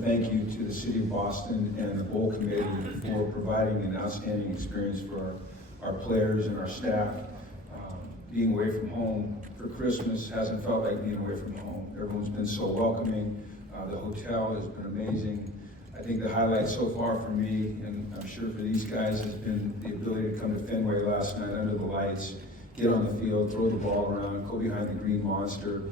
Thank you to the City of Boston and the Bowl Committee for providing an outstanding experience for our players and our staff. Being away from home for Christmas hasn't felt like being away from home. Everyone's been so welcoming. The hotel has been amazing. I think the highlight so far for me, and I'm sure for these guys, has been the ability to come to Fenway last night under the lights, get on the field, throw the ball around, go behind the green monster,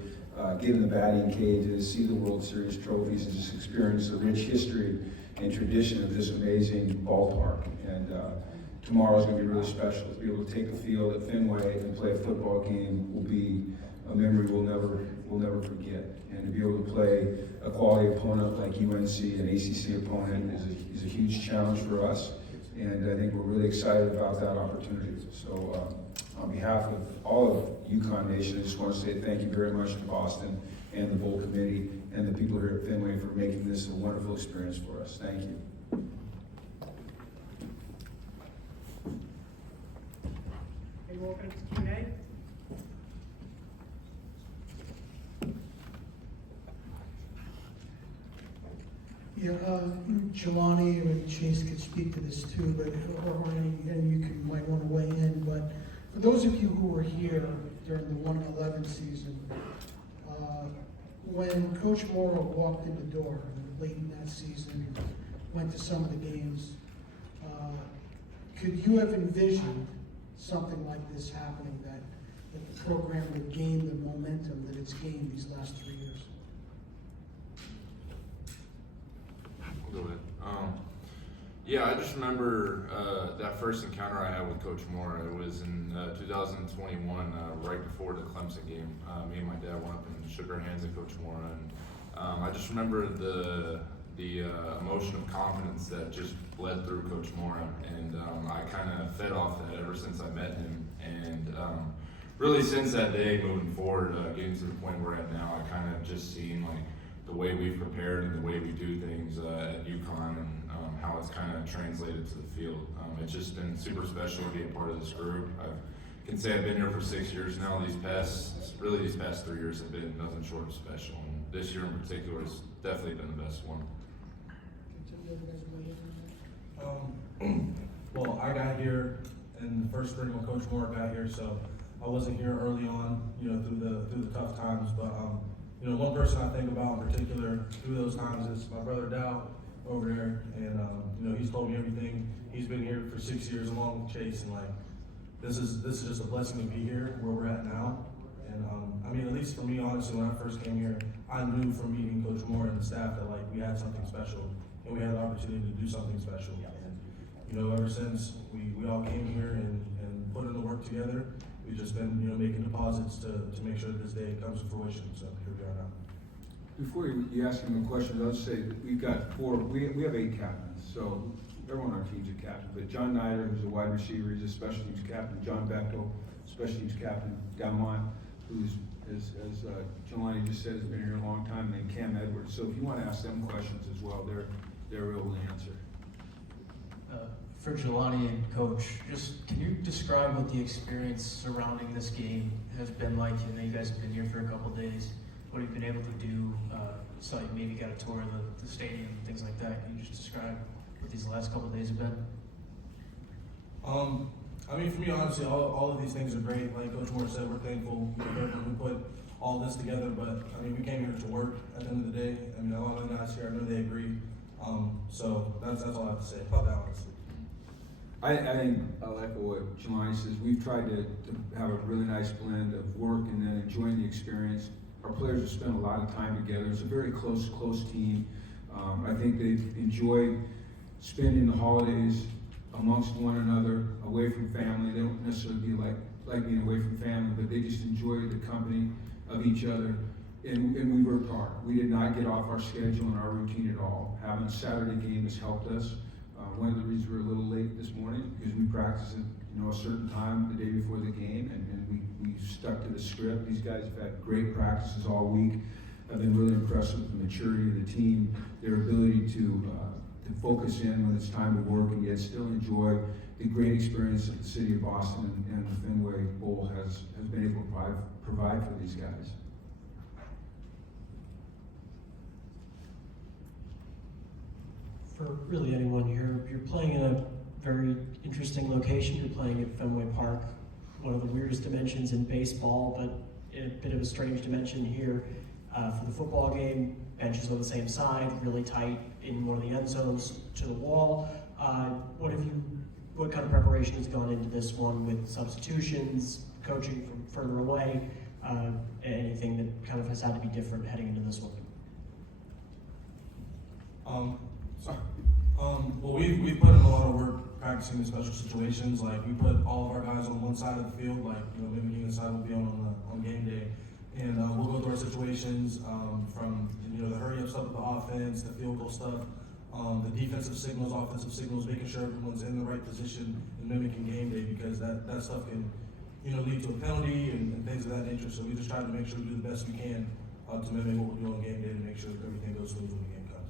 get in the batting cages, see the World Series trophies, and just experience the rich history and tradition of this amazing ballpark. And tomorrow's going to be really special. To be able to take the field at Fenway and play a football game will be a memory we'll never forget. And to be able to play a quality opponent like UNC, an ACC opponent, is a huge challenge for us. And I think we're really excited about that opportunity. So on behalf of all of UConn Nation, I just want to say thank you very much to Boston and the Bowl Committee and the people here at Fenway for making this a wonderful experience for us. Thank you. Okay, we'll open up to Q&A. Yeah, Jelani and Chase could speak to this too, but and you might want to weigh in. But for those of you who were here during the 1-11 season, when Coach Mora walked in the door late in that season, went to some of the games, could you have envisioned something like this happening, that the program would gain the momentum that it's gained these last 3 years? Go ahead. Yeah, I just remember that first encounter I had with Coach Mora. It was in 2021, right before the Clemson game. Me and my dad went up and shook our hands at Coach Mora, and I just remember the emotion of confidence that just bled through Coach Mora, and I kind of fed off that ever since I met him. And really, since that day, moving forward, getting to the point we're at now, I kind of just seen like the way we've prepared and the way we do things at UConn, and how it's kind of translated to the field. It's just been super special to be a part of this group. I can say I've been here for 6 years now. These past 3 years have been nothing short of special, and this year in particular has definitely been the best one. Well, I got here in the first spring when Coach Mora got here, so I wasn't here early on, through the tough times. But one person I think about in particular through those times is my brother Dow over there, and he's told me everything. He's been here for 6 years along with Chase, and this is just a blessing to be here where we're at now. And at least for me, honestly, when I first came here, I knew from meeting Coach Mora and the staff that we had something special, and we had the opportunity to do something special. And ever since we all came here and put in the work together, we've just been making deposits to make sure that this day comes to fruition. So here we are now. Before you ask him a question, I'll just say we've got we have 8 captains, so everyone on our team's a captain. But John Nider, who's a wide receiver, he's a special teams captain. John Bechtel, special teams captain. Dalmont, who's, as Jelani just said, has been here a long time, and then Cam Edwards. So if you want to ask them questions as well, they're able to answer. For Jelani and Coach, just can you describe what the experience surrounding this game has been like? I know you guys have been here for a couple days. What have you been able to do? So you maybe got a tour of the stadium, things like that. Can you just describe what these last couple days have been? For me, honestly, all of these things are great. Like Coach Moore said, we're thankful we put all this together. But we came here to work at the end of the day. A lot of the guys here, I know they agree. So that's all I have to say about that, honestly. I think I'll echo what Jelani says. We've tried to have a really nice blend of work and then enjoying the experience. Our players have spent a lot of time together. It's a very close team. I think they've enjoyed spending the holidays amongst one another, away from family. They don't necessarily be like being away from family, but they just enjoy the company of each other. And we worked hard. We did not get off our schedule and our routine at all. Having a Saturday game has helped us. One of the reasons we're a little late this morning because we practiced at a certain time the day before the game, and we stuck to the script. These guys have had great practices all week. I've been really impressed with the maturity of the team, their ability to focus in when it's time to work and yet still enjoy the great experience that the city of Boston and the Fenway Bowl has been able to provide for these guys. for really anyone. You're playing in a very interesting location. You're playing at Fenway Park, one of the weirdest dimensions in baseball, but in a bit of a strange dimension here. For the football game, benches on the same side, really tight in one of the end zones to the wall. What kind of preparation has gone into this one with substitutions, coaching from further away, anything that kind of has had to be different heading into this one? Well, we've put in a lot of work practicing in special situations. Like, we put all of our guys on one side of the field, like, maybe the side will be on game day. And we'll go through our situations from, the hurry up stuff with the offense, the field goal stuff, the defensive signals, offensive signals, making sure everyone's in the right position and mimicking game day, because that stuff can, lead to a penalty and things of that nature. So we just try to make sure we do the best we can to mimic what we do on game day to make sure that everything goes smooth when the game comes.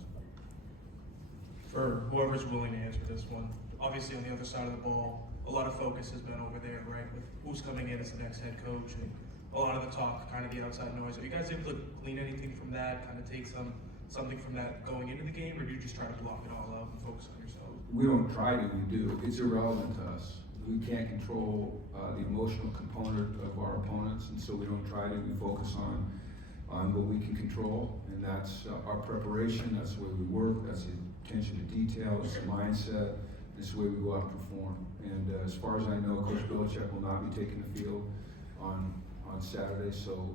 For whoever's willing to answer this one, obviously on the other side of the ball, a lot of focus has been over there, right, with who's coming in as the next head coach, and a lot of the talk, kind of the outside noise. Are you guys able to glean anything from that, kind of take something from that going into the game, or do you just try to block it all out and focus on yourself? We don't try to, we do. It's irrelevant to us. We can't control the emotional component of our opponents, and so we don't try to. We focus on what we can control, and that's our preparation, that's the way we work, that's the attention to detail, it's the mindset, it's the way we go out and perform. And as far as I know, Coach Belichick will not be taking the field on Saturday, so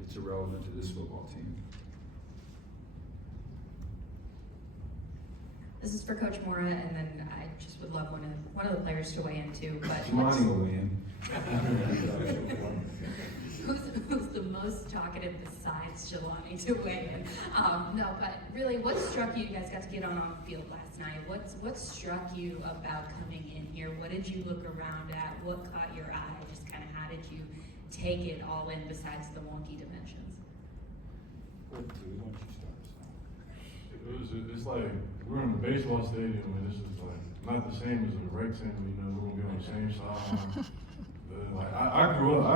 it's irrelevant to this football team. This is for Coach Mora, and then I just would love one of the players to weigh in too. But Jelani will weigh in. who's the most talkative besides Jelani to weigh in? No, but really, what struck you? You guys got to get on the field last night. What struck you about coming in here? What did you look around at? What caught your eye? Just kind of how did you take it all in besides the wonky dimensions? It's like we're in a baseball stadium, and this is like not the same as a rectangle. We're gonna be on the same sideline. I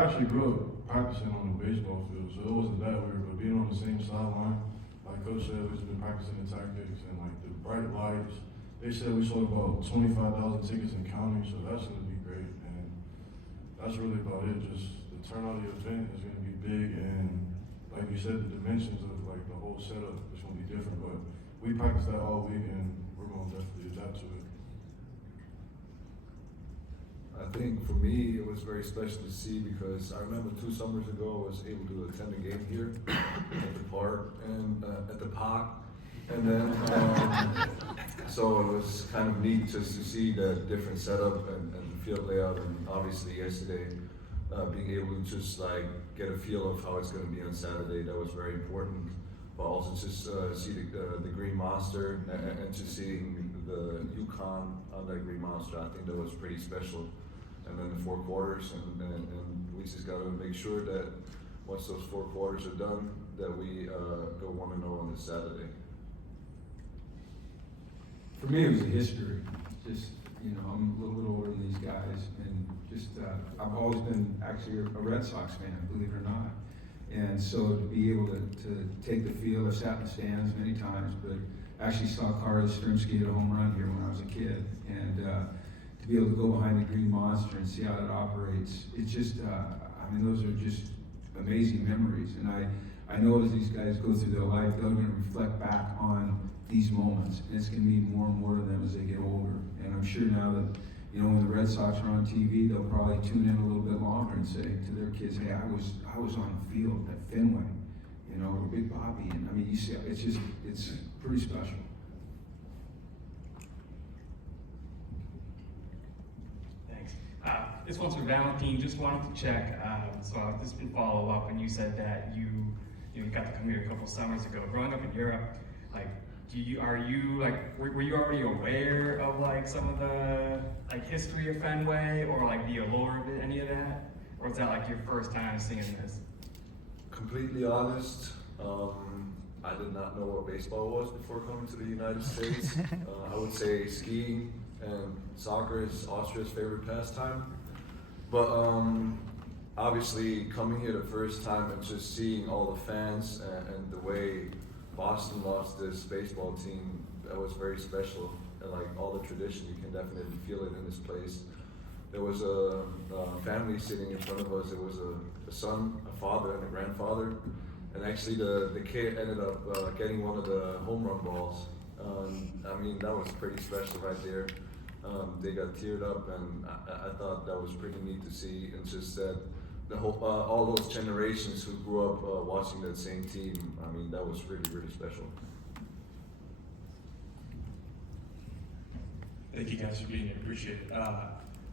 actually grew up practicing on the baseball field, so it wasn't that weird. But being on the same sideline, like Coach said, we've been practicing the tactics and like the bright lights. They said we sold about 25,000 tickets and counting, so that's gonna be great. And that's really about it. Just the turnout of the event is gonna be big, and like you said, the dimensions of like the whole setup is gonna be different. But we practiced that all week, and we're gonna definitely adapt to it. I think for me, it was very special to see, because I remember 2 summers ago I was able to attend a game here at the park and at the park, and then so it was kind of neat just to see the different setup and the field layout, and obviously yesterday being able to just like get a feel of how it's going to be on Saturday. That was very important. But also just see the Green Monster and just seeing the UConn on that Green Monster, I think that was pretty special. And then the 4 quarters, and we just got to make sure that once those 4 quarters are done, that we go 1-0 on this Saturday. For me, it was a history. Just, I'm a little bit older than these guys, and just, I've always been actually a Red Sox fan, believe it or not. And so to be able to take the field, I've sat in the stands many times, but actually saw Carlos Strzemski hit a home run here when I was a kid. And to be able to go behind the Green Monster and see how it operates, it's just, those are just amazing memories. And I know as these guys go through their life, they're going to reflect back on these moments. And it's going to mean more and more to them as they get older. And I'm sure now that, when the Red Sox are on TV, they'll probably tune in a little bit longer and say to their kids, hey, I was on the field at Fenway, or Big Bobby. And you see, it's pretty special. Thanks. This one's for Valentine. Just wanted to check. So this would follow up when you said that you got to come here a couple summers ago. Growing up in Europe, were you already aware of some of the history of Fenway or the allure of it, any of that, or was that your first time seeing this? Completely honest, I did not know what baseball was before coming to the United States. I would say skiing and soccer is Austria's favorite pastime, but obviously coming here the first time and just seeing all the fans and the way Boston lost this baseball team that was very special, and like all the tradition, you can definitely feel it in this place. There was a family sitting in front of us. It was a son, a father, and a grandfather. And actually, the kid ended up getting one of the home run balls. I mean, that was pretty special right there. They got teared up, and I thought that was pretty neat to see. And just that the whole, all those generations who grew up watching that same team. I mean, that was really, really special. Thank you guys for being here. Appreciate it.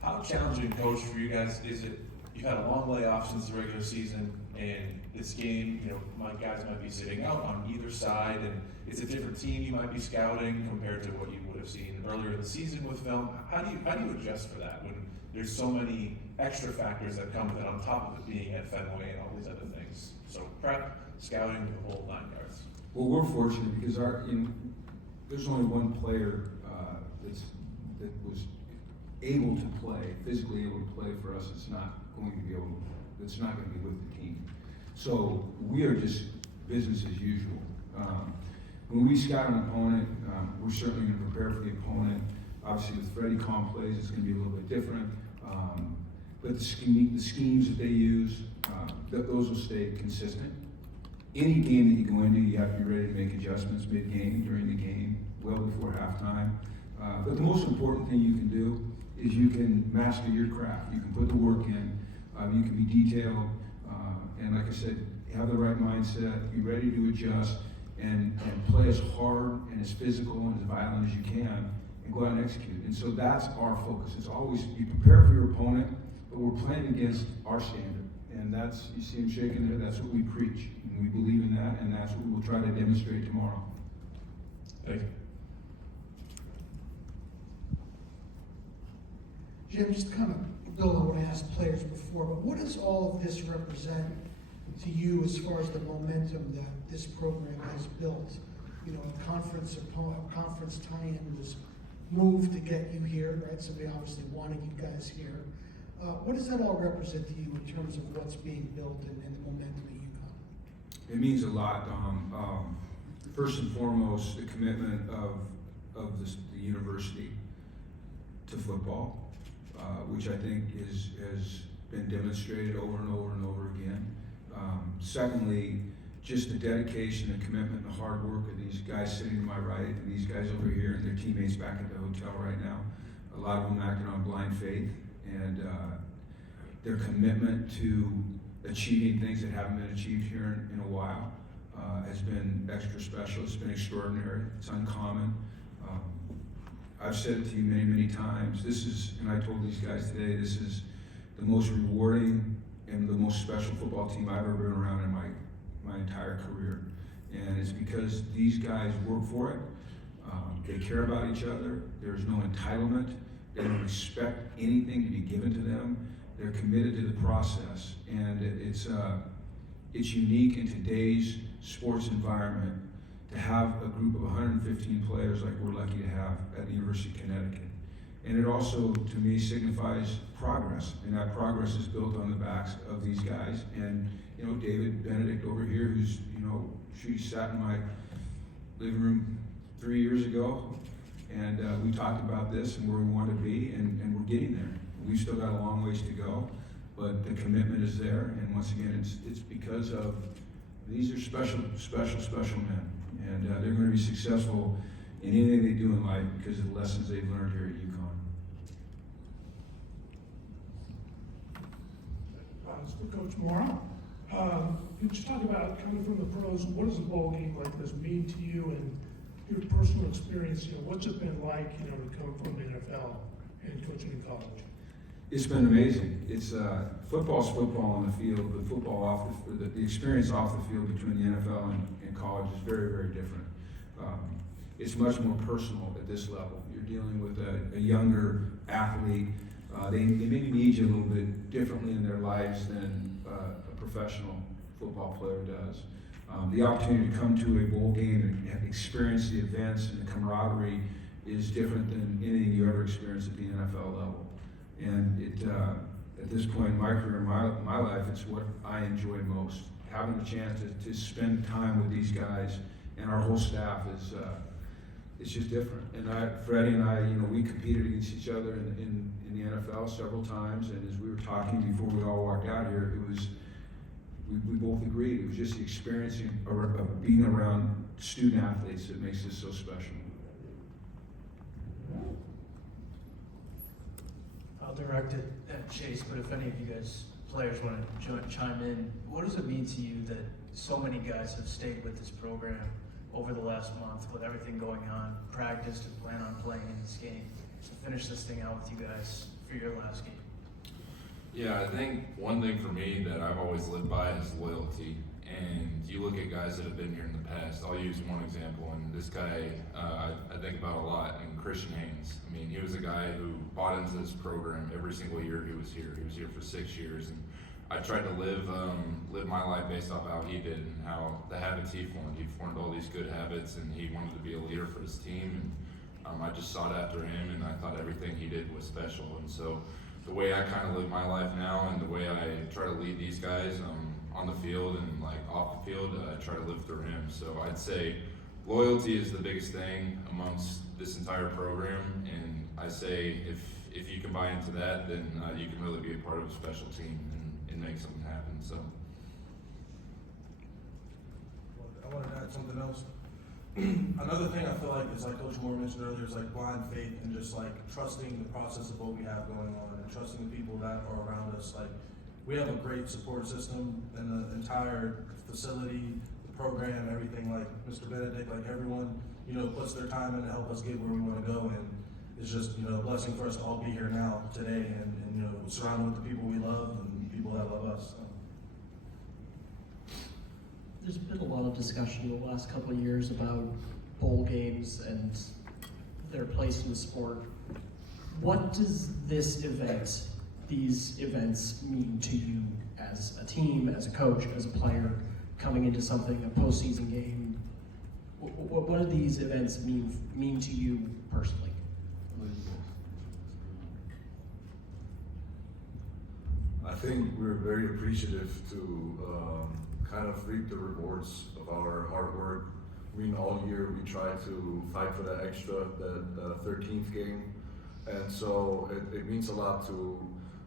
How challenging, Coach, for you guys is it? You've had a long layoff since the regular season, and this game, you know, my guys might be sitting out on either side, and it's a different team you might be scouting compared to what you would have seen earlier in the season with film. How do you adjust for that when there's so many extra factors that come with it on top of it being at Fenway and all these other things? So prep, scouting, the whole 9 yards. Well, we're fortunate because there's only one player that was able to play, physically able to play for us. It's not going to be with the team. So we are just business as usual. When we scout an opponent, we're certainly going to prepare for the opponent. Obviously, with Freddie Comp plays, it's going to be a little bit different. But the schemes that they use, those will stay consistent. Any game that you go into, you have to be ready to make adjustments mid-game, during the game, well before halftime. But the most important thing you can do is you can master your craft. You can put the work in. You can be detailed. And like I said, have the right mindset, be ready to adjust, and play as hard and as physical and as violent as you can, and go out and execute. And so that's our focus. It's always, you prepare for your opponent, but we're playing against our standard. And that's, you see him shaking there, that's what we preach. And we believe in that, and that's what we'll try to demonstrate tomorrow. Thank you. Jim, just kind of build on what I asked players before, but what does all of this represent to you as far as the momentum that this program has built? You know, a conference tie-in was moved to get you here, right? So they obviously wanted you guys here. What does that all represent to you in terms of what's being built and the momentum at UConn? It means a lot. First and foremost, the commitment of the university to football, which I think has been demonstrated over and over and over again. Secondly, just the dedication and commitment and the hard work of these guys sitting to my right and these guys over here and their teammates back at the hotel right now. A lot of them acting on blind faith, and their commitment to achieving things that haven't been achieved here in a while has been extra special. It's been extraordinary. It's uncommon. I've said it to you many, many times. This is, and I told these guys today, this is the most rewarding and the most special football team I've ever been around in my entire career. And it's because these guys work for it. They care about each other. There's no entitlement. They don't expect anything to be given to them. They're committed to the process. And it's unique in today's sports environment to have a group of 115 players like we're lucky to have at the University of Connecticut. And it also, to me, signifies progress. And that progress is built on the backs of these guys. And, you know, David Benedict over here, who's, you know, she sat in my living room 3 years ago, and we talked about this and where we want to be, and we're getting there. We've still got a long ways to go, but the commitment is there. And once again, it's because of, these are special men. And they're going to be successful in anything they do in life because of the lessons they've learned here at UConn. It's for Coach Mora. You just talk about coming from the pros. What does a bowl game like this mean to you and your personal experience? You know, what's it been like, you know, to come from the NFL and coaching in college? It's been amazing. It's football's football on the field, but football the experience off the field between the NFL and college is very, very different. It's much more personal at this level. You're dealing with a younger athlete. They maybe need you a little bit differently in their lives than a professional football player does. The opportunity to come to a bowl game and experience the events and the camaraderie is different than anything you ever experienced at the NFL level. And at this point in my career, in my life, it's what I enjoy most. Having the chance to spend time with these guys and our whole staff is, it's just different. And Freddie and I, we competed against each other in the NFL several times, and as we were talking before we all walked out here, we both agreed, it was just the experience of being around student athletes that makes this so special. I'll direct it at Chase, but if any of you guys, players, want to chime in, what does it mean to you that so many guys have stayed with this program over the last month with everything going on, practiced and plan on playing in this game, to finish this thing out with you guys for your last game? Yeah, I think one thing for me that I've always lived by is loyalty. And you look at guys that have been here in the past. I'll use one example, and this guy I think about a lot, and Christian Haynes. I mean, he was a guy who bought into this program every single year he was here. He was here for 6 years, and I tried to live my life based off how he did and how the habits he formed. He formed all these good habits, and he wanted to be a leader for his team. And I just sought after him, and I thought everything he did was special. And so the way I kind of live my life now, and the way I try to lead these guys on the field and like off the field, I try to live through him. So I'd say loyalty is the biggest thing amongst this entire program, and I say if you can buy into that, then you can really be a part of a special team and make something happen. So I want to add something else. Another thing I feel like is, like Coach Mora mentioned earlier, is like blind faith and just like trusting the process of what we have going on and trusting the people that are around us. Like, we have a great support system in the entire facility, the program, everything. Like Mr. Benedict, like everyone, puts their time in to help us get where we want to go. And it's just, a blessing for us to all be here now today and surrounded with the people we love and people that love us. So. There's been a lot of discussion in the last couple of years about bowl games and their place in the sport. What does these events mean to you as a team, as a coach, as a player, coming into something, a postseason game? What do these events mean to you personally? I think we're very appreciative to kind of reap the rewards of our hard work. I mean, all year we try to fight for that extra, that 13th game. And so it means a lot to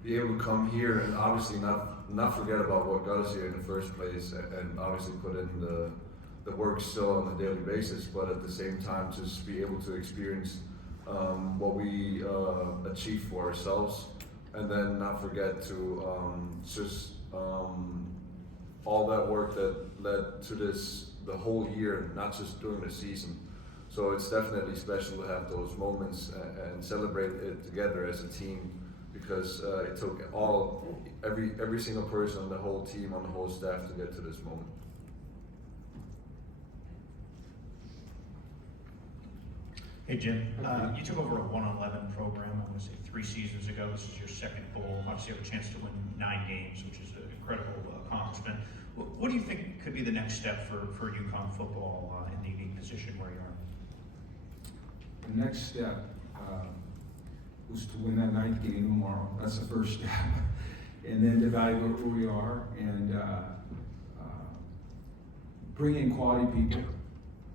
be able to come here and obviously not forget about what got us here in the first place, and obviously put in the work still on a daily basis, but at the same time just be able to experience what we achieve for ourselves, and then not forget to all that work that led to the whole year, not just during the season. So it's definitely special to have those moments and celebrate it together as a team, because it took every single person on the whole team, on the whole staff to get to this moment. Hey Jim, you took over a 1-11 program, I want to say 3 seasons ago. This is your second bowl. Obviously you have a chance to win 9 games, which is an incredible accomplishment. What do you think could be the next step for UConn football in the unique position where you are? The next step was to win that 9th game tomorrow. That's the first step. And then to evaluate where we are and bring in quality people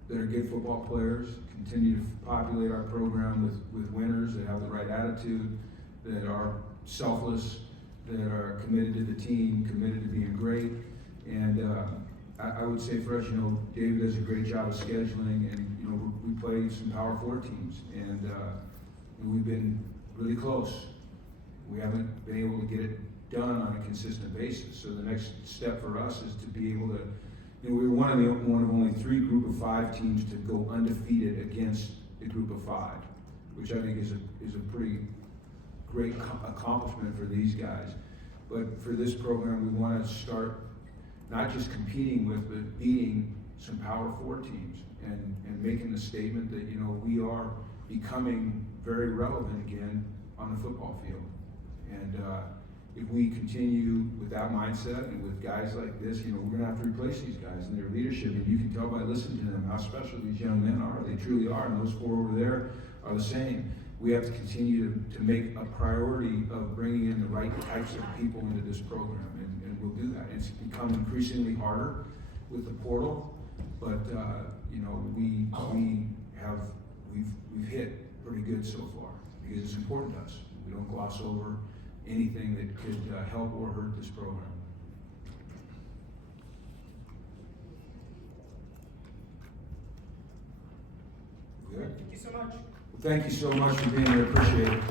that are good football players, continue to populate our program with winners that have the right attitude, that are selfless, that are committed to the team, committed to being great. And I would say for us, David does a great job of scheduling, and we play some Power 4 teams, and we've been really close. We haven't been able to get it done on a consistent basis. So the next step for us is to be able to, we were one of only 3 Group of 5 teams to go undefeated against the Group of 5, which I think is a pretty great accomplishment for these guys. But for this program, we want to start not just competing with, but beating some Power 4 teams and making the statement that, we are becoming very relevant again on the football field. And if we continue with that mindset and with guys like this, we're going to have to replace these guys in their leadership. And you can tell by listening to them how special these young men are. They truly are. And those 4 over there are the same. We have to continue to make a priority of bringing in the right types of people into this program. And we'll do that. It's become increasingly harder with the portal, but you know, we've hit pretty good so far, because it's important to us. We don't gloss over anything that could help or hurt this program. Good. Thank you so much. Thank you so much for being here. Appreciate it.